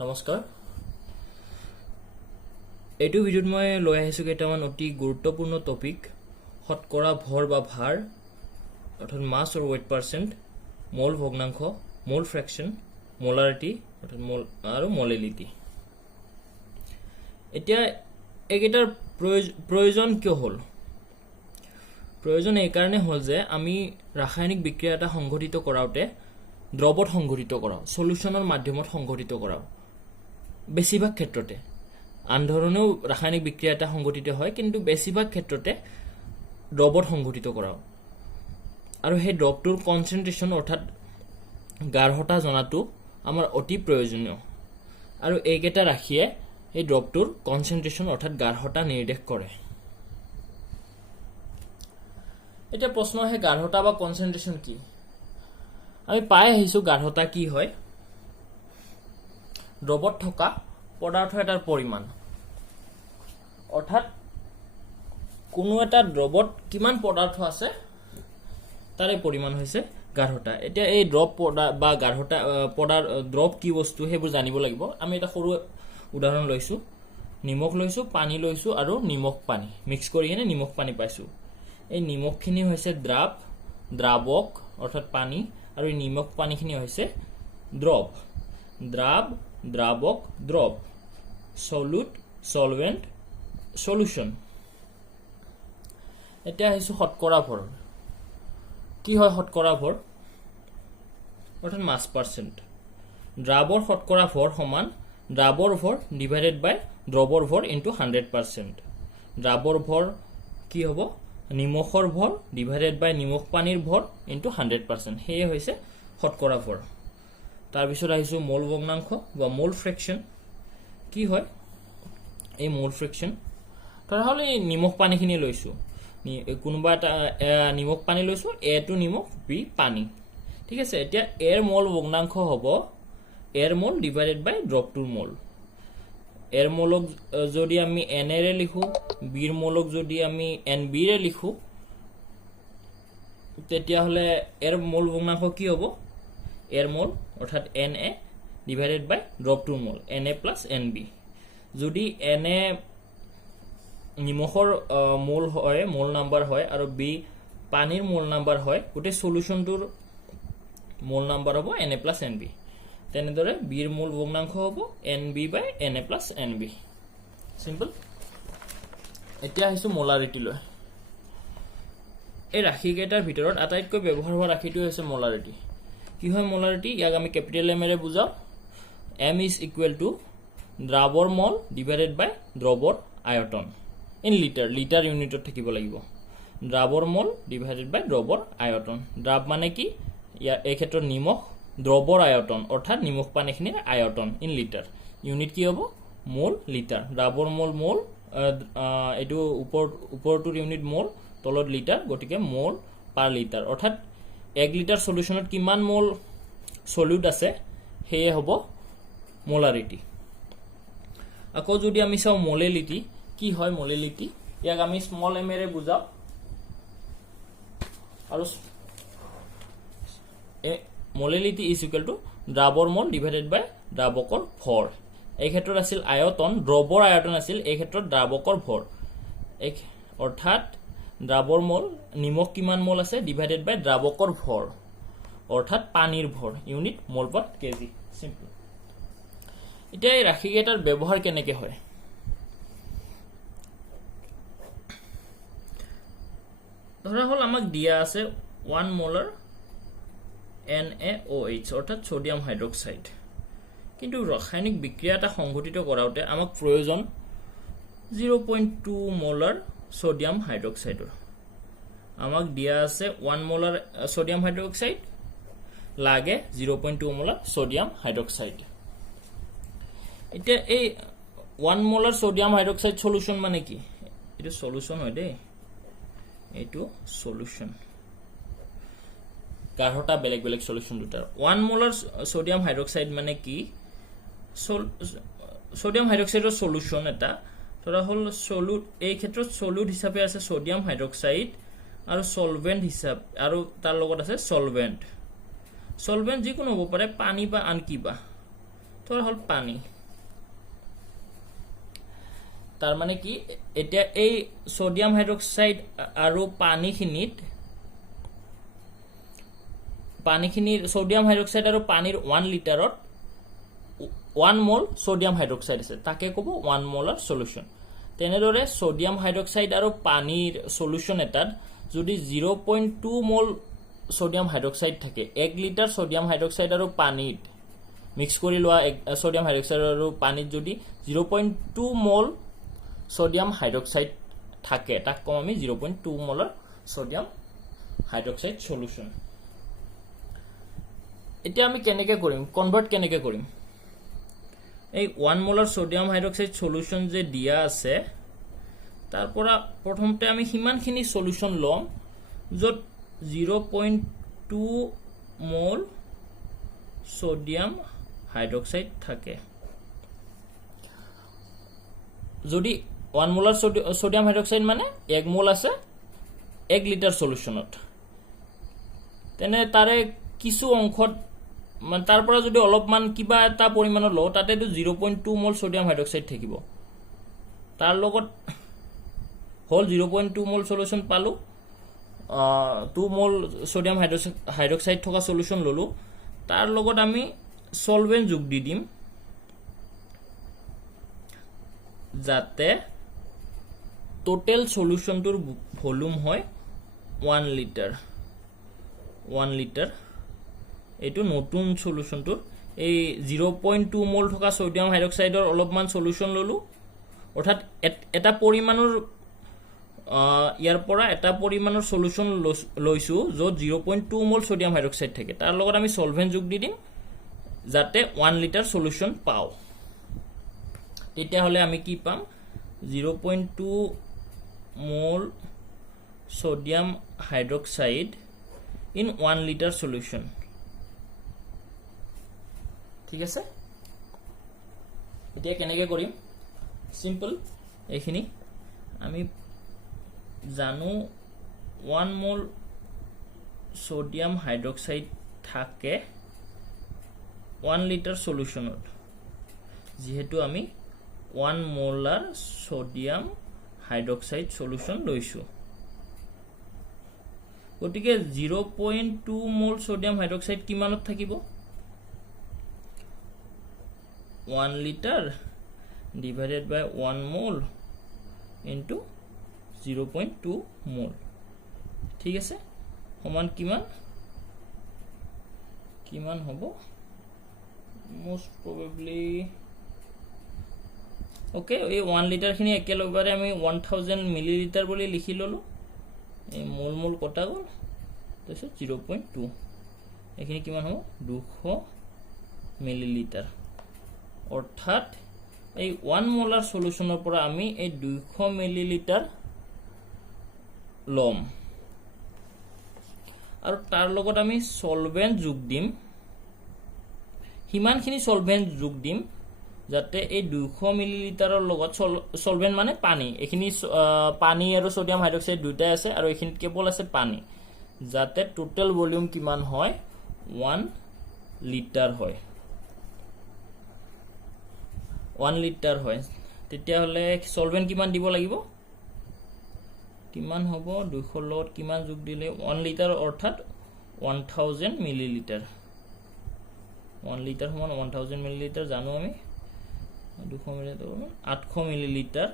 নমস্কাৰ এইটো ভিডিঅ'ত মই লৈ আহিছো কেইটামান অতি গুৰুত্বপূৰ্ণ টপিক শতকৰা ভৰ বা ভাৰ অৰ্থাৎ মাছ আৰু ওয়েট পাৰ্চেন্ট মোল ভগ্নাংশ মোল ফ্ৰেকশন মোলাৰিটি অৰ্থাৎ মোল আৰু মোলেলিটি এতিয়া একেটাৰ প্ৰয়োজন কিয় হ'ল প্ৰয়োজন এই কাৰণে হ'ল যে আমি ৰাসায়নিক বিক্ৰিয়া এটা সংঘটিত কৰাওতে দ্ৰৱত সংঘটিত কৰাও সলিউশনৰ মাধ্যমত সংঘটিত কৰাও বেছিভাগ ক্ষেত্ৰতে আনধৰণেও ৰাসায়নিক বিক্ৰিয়া এটা সংঘটিত হয় কিন্তু বেছিভাগ ক্ষেত্ৰতে দ্ৰৱত সংঘটিত কৰাও আৰু সেই দ্ৰৱটোৰ কনসেন্ট্ৰেচন অৰ্থাৎ গাঢ়তা জনাটো আমাৰ অতি প্ৰয়োজনীয় আৰু এইকেইটা ৰাখিয়ে এই দ্ৰৱটোৰ কনসেন্ট্ৰেচন অৰ্থাৎ গাঢ়তা নিৰ্দেশ কৰে এটা প্ৰশ্ন আহে গাঢ়তা বা কনসেন্ট্ৰেচন কি আমি পাই আহিছো গাঢ়তা কি হয় দ্ৰৱত থকা পদাৰ্থ এটাৰ পৰিমাণ অৰ্থাৎ কোনো এটা দ্ৰৱত কিমান পদাৰ্থ আছে তাৰে পৰিমাণ হৈছে গাঢ়তা এতিয়া এই দ্ৰৱ বা গাঢ়তা দ্ৰৱ কি বস্তু হেবোৰ জানিব লাগিব আমি এটা সৰু উদাহৰণ লৈছো নিমখ লৈছো পানী লৈছো আৰু নিমখ পানী মিক্স কৰি এনে নিমখ পানী পাইছো এই নিমখখিনি হৈছে দ্ৰাৱক অৰ্থাৎ পানী আৰু এই নিমখ পানীখিনি হৈছে দ্ৰৱ দ্ৰাৱক দ্ৰৱ সলিউট সলভেন্ট সলিউশন এতিয়া আহিছো শতকৰা ভৰ কি হয় শতকৰা ভৰ অৰ্থাৎ মাছ পাৰ্চেন্ট দ্ৰাৱৰ শতকৰা ভৰ সমান দ্ৰাৱৰ ভৰ ডিভাইডেড বাই দ্ৰৱৰ ভৰ ইনটু 100% দ্ৰাৱৰ ভৰ কি হ'ব নিমখৰ ভৰ ডিভাইডেড বাই নিমখ পানীৰ ভৰ ইনটু 100% হেয়ে হৈছে শতকৰা ভৰ তাৰ পিছত আহিছো মোল ভগ্নাংশ বা মোল ফ্ৰেকশন কি হয় এই মোল ফ্ৰেকশন তাৰ হলে নিমখ পানীখিনি লৈছো কোনোবা এটা নিমখ পানী লৈছো এ টু নিমখ বি পানী ঠিক আছে এতিয়া এৰ মোল ভগ্নাংশ হ'ব এৰ মোল ডিভাইডেড বাই দ্ৰৱটোৰ মোল এৰ মোলক যদি আমি এন এৰে লিখো বিৰ মোলক যদি আমি এন বি ৰে লিখো তেতিয়া হলে এৰ মোল ভগ্নাংশ কি হ'ব এৰ মোল অৰ্থাৎ এন এ ডিভাইডেড বাই দ্ৰৱটোৰ mole N A plus N B যদি এন এ নিমখৰ মোল হয় মোল নাম্বাৰ হয় আৰু বি পানীৰ মোল নাম্বাৰ হয় গোটে সলিউশনটোৰ মোল নাম্বাৰ হ'ব N A plus N B তেনেদৰে বিৰ মোল ভগ্নাংশ হ'ব N B by N A plus N B simple এতিয়া আহিছো মোলাৰিটি লৈ এই ৰাশিকেইটাৰ ভিতৰত আটাইতকৈ ব্যৱহাৰ হোৱা ৰাশিটো হৈছে মোলাৰিটি কি হয় মোলাৰিটি ইয়াক আমি ক্যাপিটেল এম এৰে বুজাও m is equal to দ্ৰাৱৰ মল ডিভাইডেড বাই দ্ৰৱৰ আয়তন ইন লিটাৰ ইউনিটত থাকিব লাগিব দ্ৰাৱৰ মল ডিভাইডেড বাই দ্ৰৱৰ আয়তন দ্ৰাৱ মানে কি ইয়াৰ এই ক্ষেত্ৰত নিমখ দ্ৰৱৰ আয়তন অৰ্থাৎ নিমখ পানীখিনিৰ আয়তন ইন লিটাৰ ইউনিট কি হ'ব মোল লিটাৰ দ্ৰাৱৰ মল এটো ওপৰটোৰ ইউনিট মোল তলত লিটাৰ গটিকে মোল পাৰ লিটাৰ অৰ্থাৎ 1 লিটাৰ সলিউশনত কিমান মোল সলিউট আছে হেয়ে হ'ব মোলাৰিটি আকৌ যদি আমি চাও মোলেলিটি কি হয় মোলেলিটি ইয়াক আমি স্মল এম এৰে বুজাও আৰু মোলেলিটি ইজ ইকুৱেল টু দ্ৰাৱৰ মল ডিভাইডেড বাই দ্ৰাৱকৰ ভৰ এই ক্ষেত্ৰত আছিল আয়তন দ্ৰৱৰ আয়তন আছিল এই ক্ষেত্ৰত দ্ৰাৱকৰ ভৰ অৰ্থাৎ দ্ৰাৱৰ মল নিমখ কিমান মল আছে ডিভাইডেড বাই দ্ৰাৱকৰ ভৰ অৰ্থাৎ পানীৰ ভৰ ইউনিট মোল পাৰ কেজি সিম্পল এতিয়া এই ৰাশিকেইটাৰ ব্যৱহাৰ কেনেকৈ হয় ধৰা হল আমাক দিয়া আছে 1 মোলাৰ NaOH অৰ্থাৎ সোডিয়াম হাইড্ৰক্সাইড কিন্তু ৰাসায়নিক বিক্ৰিয়া এটা সংঘটিত কৰাওতে আমাক প্ৰয়োজন 0.2 মোলাৰ সোডিয়াম হাইড্ৰক্সাইডৰ আমাক দিয়া আছে 1 মোলাৰ সোডিয়াম হাইড্ৰক্সাইড লাগে 0.2 মোলাৰ সোডিয়াম হাইড্ৰক্সাইড এতিয়া এই 1 মোলাৰ সোডিয়াম হাইড্ৰক্সাইড সলিউশন মানে কি এটো সলিউশন হয় দে এটো সলিউশন গাঢ়তা বেলেগ বেলেগ সলিউশন দুটাৰ 1 মোলাৰ সোডিয়াম হাইড্ৰক্সাইড মানে কি সোডিয়াম হাইড্ৰক্সাইডৰ সলিউশন এটা ধৰা হল সলিউট এই ক্ষেত্ৰত সলিউট হিচাপে আছে সোডিয়াম হাইড্ৰক্সাইড আৰু সলভেন্ট হিচাপে আৰু তাৰ লগত আছে সলভেন্ট যিকোনো হ'ব পাৰে পানী বা আন কিবা ধৰা হল পানী তাৰ মানে কি এতিয়া এই সোডিয়াম হাইড্ৰক্সাইড আৰু পানীখিনিৰ সোডিয়াম হাইড্ৰক্সাইড আৰু পানীৰ 1 লিটাৰত 1 মোল সোডিয়াম হাইড্ৰক্সাইড আছে তাকে ক'ব 1 মোলাৰ সলিউশন তেনেদৰে সোডিয়াম হাইড্ৰক্সাইড আৰু পানীৰ সলিউশন এটাত যদি 0.2 মোল সোডিয়াম হাইড্ৰক্সাইড থাকে 1 লিটাৰ সোডিয়াম হাইড্ৰক্সাইড আৰু পানীত মিক্স কৰি লোৱা সোডিয়াম হাইড্ৰক্সাইড আৰু পানীত যদি 0.2 মোল সোডিয়াম হাইড্ৰক্সাইড থাকে তাক কম আমি 0.2 মোলাৰ সোডিয়াম হাইড্ৰক্সাইড সলিউশন এতিয়া আমি কেনেকৈ কৰিম কনভাৰ্ট কেনেকৈ কৰিম এই 1 মোলাৰ সোডিয়াম হাইড্ৰক্সাইড সলিউশন যে দিয়া আছে তাৰ পৰা প্ৰথমতে আমি হিমানখিনি সলিউশন লম যত 0.2 মোল সোডিয়াম হাইড্ৰক্সাইড থাকে যদি 1 মোলাৰ সোডিয়াম হাইড্ৰক্সাইড মানে 1 মোল আছে 1 লিটাৰ সলিউশনত তেনে তাৰে কিছু অংশত মানে তাৰ পৰা যদি অলপমান কিবা এটা পৰিমাণৰ ল তাতেটো 0.2 মোল সোডিয়াম হাইড্ৰক্সাইড থাকিব তাৰ লগত হল 0.2 মোল সলিউশন পালো 2 মোল সোডিয়াম হাইড্ৰক্সাইড থকা সলিউশন ললো তাৰ লগত আমি সলভেন্ট যোগ দি দিম যাতে টোটাল সলিউশনটোৰ ভলিউম হয় 1 লিটাৰ এইটো নতুন সলিউশনটোৰ এই 0.2 মোল থকা সোডিয়াম হাইড্ৰক্সাইডৰ অলপমান সলিউশন ললো অৰ্থাৎ এটা পৰিমাণৰ ইয়াৰ পৰা এটা পৰিমাণৰ সলিউশন লৈছো যত 0.2 মোল সোডিয়াম হাইড্ৰক্সাইড থাকে তাৰ লগত আমি সলভেন্ট যোগ দি দিম যাতে 1 লিটাৰ সলিউশন পাও তেতিয়া হলে আমি কি পাম 0.2 মোল sodium hydroxide in 1 litre solution ঠিক আছে এতিয়া কেনেকৈ কৰিম সিম্পল এইখিনি আমি জানো 1 মোল সোডিয়াম হাইড্ৰক্সাইড থাকে 1 লিটাৰ সলিউশনত যেহেতু আমি 1 মোলাৰ সোডিয়াম হাইড্ৰক্সাইড সলিউশন লৈছো গতিকে 0.2 মোল সোডিয়াম হাইড্ৰক্সাইড কিমানত থাকিব 1 litre divided by 1 mole into 0.2 mole ঠিক আছে সমান কিমান হ'ব most probably ওকে এই 1 লিটাৰ খিনি একেলগে আমি 1000 মিলিলিটাৰ বুলি লিখি ললো এই মোল কটা গল তাৰপিছত 0.2 এখিনি কিমান হ'ব 200 মিলিলিটাৰ অৰ্থাৎ এই 1 মোলাৰ সলিউশনৰ পৰা আমি এই 200 মিলিলিটাৰ লম আৰু তাৰ লগত আমি সলভেন্ট যোগ দিম হিমানখিনি সলভেন্ট যোগ দিম যাতে এই 200 মিলিলিটাৰৰ লগত সলভেন্ট মানে পানী এখিনি পানী আৰু সোডিয়াম হাইড্ৰক্সাইড দুটাই আছে আৰু এখিনি কেৱল আছে পানী যাতে টোটাল ভলিউম কিমান হয় 1 লিটাৰ হয় 1 লিটাৰ হয় তেতিয়া হলে সলভেন্ট কিমান দিব লাগিব কিমান হ'ব 200 লগত কিমান যোগ দিলে 1 লিটাৰ অৰ্থাৎ 1000 মিলিলিটাৰ 1 লিটাৰ সমান 1000 মিলিলিটাৰ জানো আমি 200 মিলিলিটাৰ 800 মিলিলিটাৰ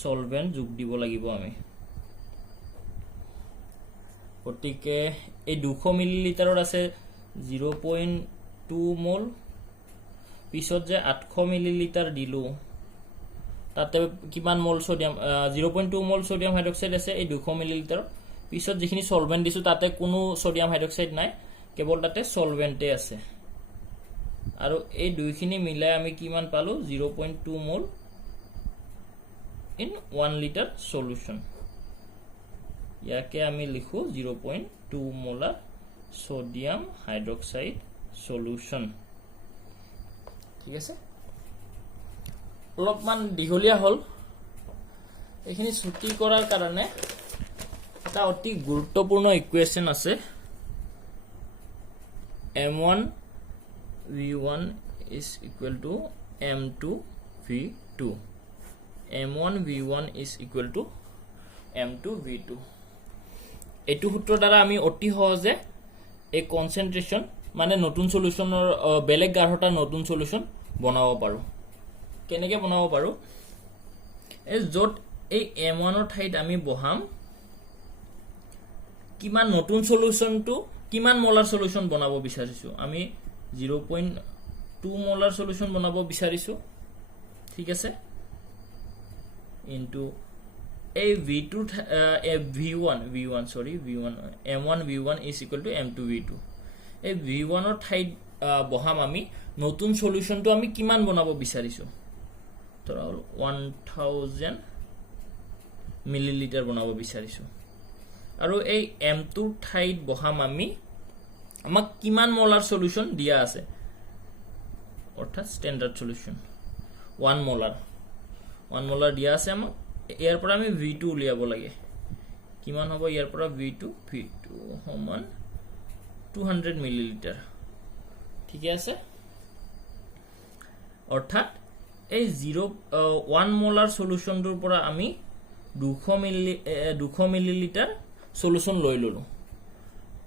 সলভেন্ট যোগ দিব লাগিব আমি গতিকে এই 200 মিলিলিটাৰৰ আছে 0.2 মোল পিছত যে 800 মিলিলিটাৰ দিলো তাতে কিমান মোল সোডিয়াম 0.2 মোল সোডিয়াম হাইড্ৰক্সাইড আছে এই 200 মিলিলিটাৰ পিছত যিখিনি সলভেন্ট দিছো তাতে কোনো সোডিয়াম হাইড্ৰক্সাইড নাই কেৱল তাতে সলভেন্টে আছে আৰু এই দুইখিনি মিলাই আমি কিমান পালো 0.2 মোল ইন 1 লিটাৰ সলিউশন ইয়াকে আমি লিখো 0.2 মোলাৰ সোডিয়াম হাইড্ৰক্সাইড সলিউশন ঠিক আছে অলপমান দীঘলীয়া হল এইখিনি ছুটি কৰাৰ কাৰণে এটা অতি গুৰুত্বপূৰ্ণ ইকুৱেশ্যন আছে m1 v1 is equal to m2 v2 m1 v1 is equal to m2 v2 এটু সূত্ৰৰ দ্বাৰা আমি অতি সহজে এই কনসেন্ট্ৰেচন মানে নতুন সলিউশনৰ বেলেগ গাঢ়তা নতুন সলিউশন বনাব পাৰো কেনেকৈ বনাব পাৰো এই যত এই m1 ৰ ঠাইত আমি বহাম কিমান নতুন সলিউশনটো কিমান মোলাৰ সলিউশন বনাব বিচাৰিছো আমি 0.2 মোলাৰ সলিউশন বনাব বিচাৰিছো ঠিক আছে into a v2 v1 sorry v1 m1 v1 is equal to m2 v2 a v1 ৰ ঠাইত বহাম আমি নতুন সলিউশনটো আমি কিমান বনাব বিচাৰিছো ধৰা 1000 মিলিলিটাৰ বনাব বিচাৰিছো আৰু এই m2 ঠাইত বহাম আমি আমাক কিমান মোলাৰ সলিউশন দিয়া আছে অৰ্থাৎ স্ট্যান্ডাৰ্ড সলিউশন 1 মোলাৰ দিয়া আছে আমাক ইয়াৰ পৰা আমি v2 উলিয়াব লাগে কিমান হ'ব ইয়াৰ পৰা v2 সমান 200 মিলিলিটাৰ ঠিক আছে অৰ্থাৎ এই 1 মোলাৰ সলিউশনটোৰ পৰা আমি 200 মিলিলিটাৰ সলিউশন লৈ ললো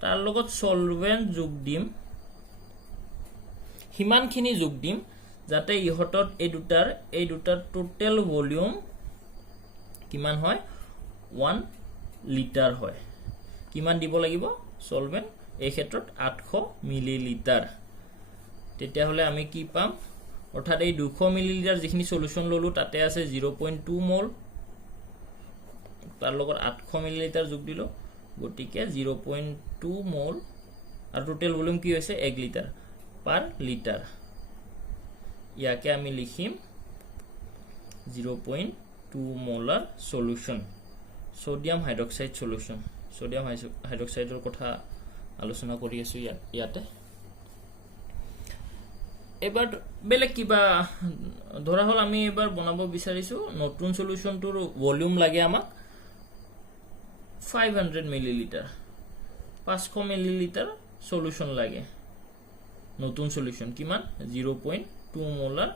তাৰ লগত সলভেন্ট যোগ দিম হিমানখিনি যোগ দিম যাতে ইহতত এই দুটাৰ টোটাল ভলিউম কিমান হয় 1 লিটাৰ হয় কিমান দিব লাগিব সলভেন্ট এই ক্ষেত্ৰত 800 মিলিলিটাৰ তেতিয়া হলে আমি কি পাম অৰ্থাৎ এই 200 মিলিলিটাৰ যিখিনি সলিউশন ললো তাতে আছে 0.2 মোল তাৰ লগত 800 মিলিলিটাৰ যোগ দিলো গটিকে 0.2 মোল আৰু টোটাল ভলিউম কি হৈছে 1 লিটাৰ পাৰ লিটাৰ ইয়াকে আমি লিখিম 0.2 molar solution sodium hydroxide solution sodium হাইড্ৰক্সাইডৰ কথা আলোচনা কৰি আছো ইয়াতে এবাৰ বেলেগ কিবা ধৰা হল আমি এবাৰ বনাব বিচাৰিছো নতুন সলিউশনটোৰ ভলিউম লাগে আমাক 500 মিলিলিটাৰ 500 মিলিলিটাৰ সলিউশন লাগে নতুন সলিউশন কিমান 0.2 মোলাৰ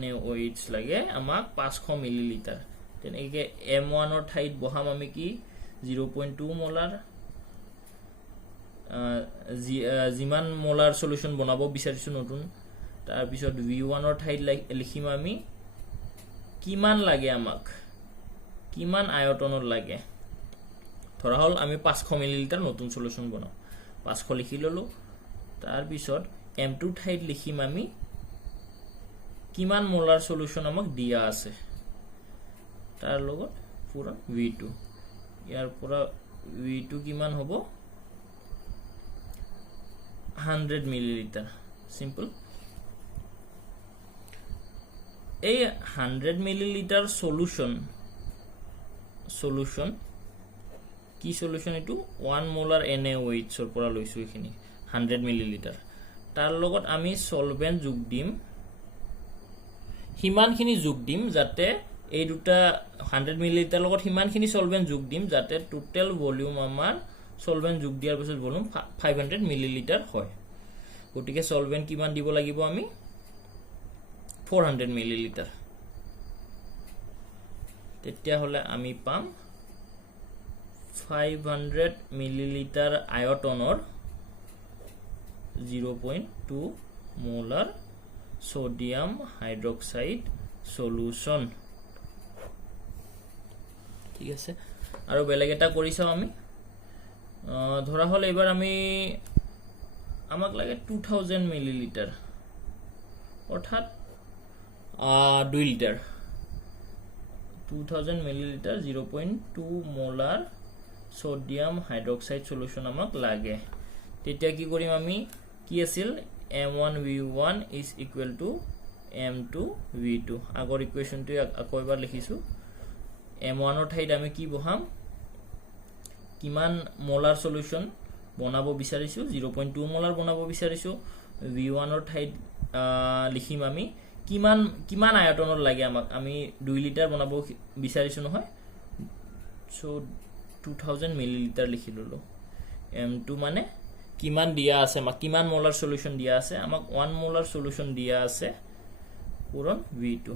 NaOH লাগে আমাক 500 মিলিলিটাৰ তেনেকে m1 ৰ ঠাইত বহাম আমি কি 0.2 মোলাৰ জিমান মোলাৰ সলিউশন বনাব বিচাৰিছো নতুন তাৰ পিছত v1 ৰ ঠাইত লিখিম আমি কিমান লাগে আমাক কিমান আয়তনৰ লাগে ধৰা হল আমি 500 মিলিলিটাৰ নতুন সলিউশন বনাও 500 লিখি ললো তাৰ পিছত m2 ঠাইত লিখিম আমি কিমান মোলাৰ সলিউশন আমাক দিয়া আছে তাৰ লগত পুৰা v2 ইয়াৰ পৰা v2 কিমান হ'ব 100 মিলিলিটাৰ সিম্পল এই 100 মিলিলিটাৰ সলিউশন কি সলিউশন এটো 1 মোলাৰ NaOH ৰ পৰা লৈছো এখিনি 100 মিলিলিটাৰ তাৰ লগত আমি সলভেন্ট যোগ দিম হিমানখিনি যোগ দিম যাতে এই দুটা 100 মিলিলিটাৰ লগত হিমানখিনি সলভেন্ট যোগ দিম যাতে টোটাল ভলিউম আমাৰ সলভেন্ট যোগ দিয়াৰ পিছত ভলিউম 500 মিলিলিটাৰ হয় গটিকে সলভেন্ট কিমান দিব লাগিব আমি 400 মিলিলিটাৰ তেতিয়া হলে আমি পাম 500 মিলিলিটাৰ আয়তনৰ 0.2 মোলাৰ সোডিয়াম হাইড্ৰক্সাইড সলিউশন ঠিক আছে আৰু বেলেগ এটা কৰিছাও আমি ধৰা হল এবাৰ আমি আমাক লাগে 2000 মিলিলিটাৰ অৰ্থাৎ 2 litre 2000 millilitre 0.2 molar sodium hydroxide solution আমাক লাগে তেতিয়া কি কৰিম আমি কি আছিল m1 v1 is equal to m2 v2 আগৰ ইকুৱেশনটো আকৌ এবাৰ লিখিছো m1 ৰ ঠাইত আমি কি বহাম কিমান মোলাৰ সলিউশন বনাব বিচাৰিছো 0.2 মোলাৰ বনাব বিচাৰিছো v1 ৰ ঠাইত লিখিম আমি কিমান আয়তনৰ লাগে আমাক আমি 2 লিটাৰ বনাব বিচাৰিছো নহয় সো 2000 মিলিলিটাৰ লিখি ললো m2 মানে কিমান দিয়া আছে আমাক কিমান মোলাৰ সলিউশন দিয়া আছে আমাক 1 মোলাৰ সলিউশন দিয়া আছে পূৰণ V2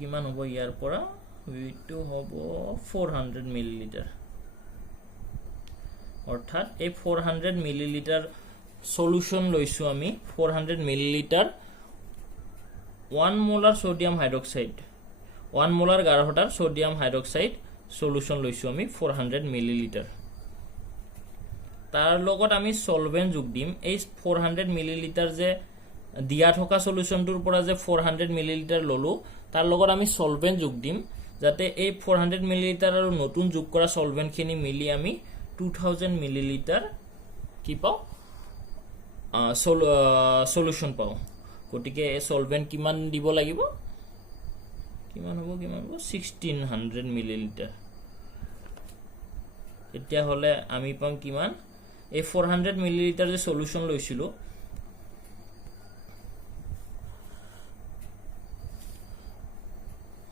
কিমান হ'ব ইয়াৰ পৰা V2 হ'ব 400 মিলিলিটাৰ অৰ্থাৎ এই 400 মিলিলিটাৰ সলিউশন লৈছো আমি 400 millilitre 1 molar sodium hydroxide 1 molar গাঢ়তাৰ সোডিয়াম হাইড্ৰক্সাইড সলিউশন লৈছো আমি 400 মিলিলিটাৰ তাৰ লগত আমি সলভেন্ট যোগ দিম এই 400 মিলিলিটাৰ যে দিয়া থকা সলিউশনটোৰ পৰা যে 400 মিলিলিটাৰ ললো তাৰ লগত আমি সলভেন্ট যোগ দিম যাতে এই 400 মিলিলিটাৰ আৰু নতুন যোগ কৰা সলভেন্ট খিনি মিলি আমি 2000 মিলিলিটাৰ কি পাও সলিউশন পাও গটিকে এই সলভেন্ট কিমান দিব লাগিব কিমান হ'ব 1600 মিলিলিটাৰ এতিয়া হলে আমি পাম কিমান এই 400 মিলিলিটাৰ যে সলিউশন লৈছিলো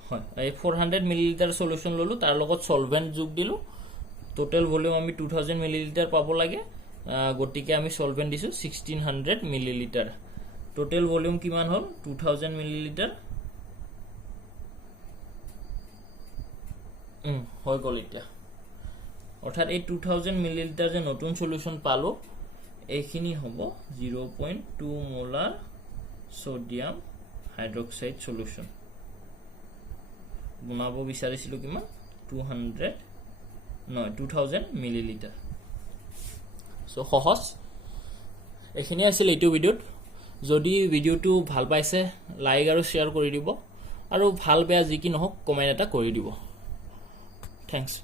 হয় এই 400 মিলিলিটাৰ সলিউশন ললো তাৰ লগত সলভেন্ট যোগ দিলো টোটাল ভলিউম আমি 2000 মিলিলিটাৰ পাব লাগে গটিকে আমি সলভেন্ট দিছো 1600 মিলিলিটাৰ টোটাল ভলিউম কিমান হল 2000 মিলিলিটাৰ হৈ গল এতিয়া অৰ্থাৎ এই 2000 মিলিলিটাৰ যে নতুন সলিউশন পালো এইখিনি হ'ব 0.2 মোলাৰ সোডিয়াম হাইড্ৰক্সাইড সলিউশন বনাব বিচাৰিছিলো কিমান 2000 মিলিলিটাৰ সো সহজ এখিনি আছিল এইটো ভিডিওত যদি ভিডিওটো ভাল পাইছে লাইক আৰু শেয়াৰ কৰি দিব আৰু ভাল বেয়া যি কি নহওক কমেন্ট এটা কৰি দিব থ্যাঙ্কস